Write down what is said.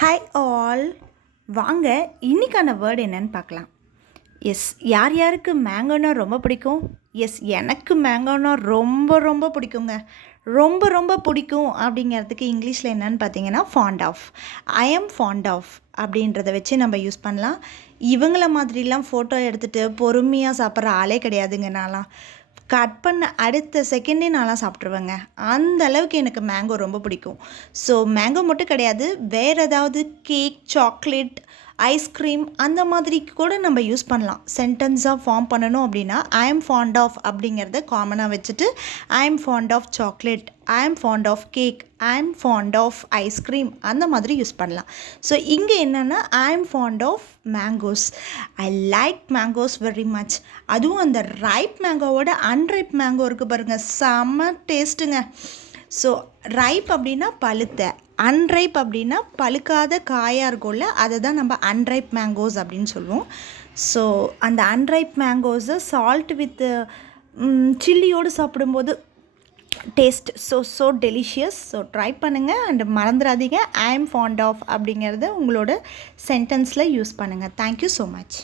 Hi all, வாங்க இன்றைக்கான word என்னன்னு பார்க்கலாம். எஸ், யார் யாருக்கு மேங்கோனா ரொம்ப பிடிக்கும்? எஸ், எனக்கு மேங்கோனா ரொம்ப ரொம்ப பிடிக்குங்க. ரொம்ப ரொம்ப பிடிக்கும் அப்படிங்கிறதுக்கு இங்கிலீஷில் என்னன்னு பார்த்தீங்கன்னா fond of. I am fond of அப்படின்றத வச்சு நம்ம யூஸ் பண்ணலாம். இவங்கள மாதிரிலாம் ஃபோட்டோ எடுத்துகிட்டு பொறுமையாக சாப்பிட்ற ஆளே கிடையாதுங்க. நான்லாம் கட் பண்ண அடுத்த செகண்டே நான்லாம் சாப்பிட்ருவேங்க. அந்த அளவுக்கு எனக்கு மேங்கோ ரொம்ப பிடிக்கும். ஸோ மேங்கோ மட்டும் கிடையாது, வேறு ஏதாவது கேக், சாக்லேட், ஐஸ்கிரீம் அந்த மாதிரி கூட நம்ம யூஸ் பண்ணலாம். சென்டென்ஸாக ஃபார்ம் பண்ணணும் அப்படின்னா ஐ எம் ஃபாண்ட் ஆஃப் அப்படிங்கிறத காமனாக வச்சுட்டு I am fond of chocolate, I am fond of cake, I am fond of ice cream அந்த மாதிரி யூஸ் பண்ணலாம். ஸோ இங்கே என்னென்னா I am fond of mangoes. I like mangoes very much. அதுவும் அந்த ரைப் மேங்கோவோட அன்ரைப் மேங்கோ இருக்குது பாருங்கள், செம்ம டேஸ்ட்டுங்க. ஸோ ரைப் அப்படின்னா பழுத்த, அன்ரைப் அப்படின்னா பழுக்காத காயாக இருக்கும்ல, அதை தான் நம்ம அன்ரைப் மேங்கோஸ் அப்படின்னு சொல்லுவோம். ஸோ அந்த அன்ரைப் மேங்கோஸை சால்ட் வித் சில்லியோடு சாப்பிடும்போது taste so delicious. So try பண்ணுங்கள் அண்ட் மறந்துடாதீங்க ஐ எம் ஃபாண்ட் ஆஃப் அப்படிங்கிறத உங்களோட சென்டென்ஸில் யூஸ் பண்ணுங்கள். Thank you so much.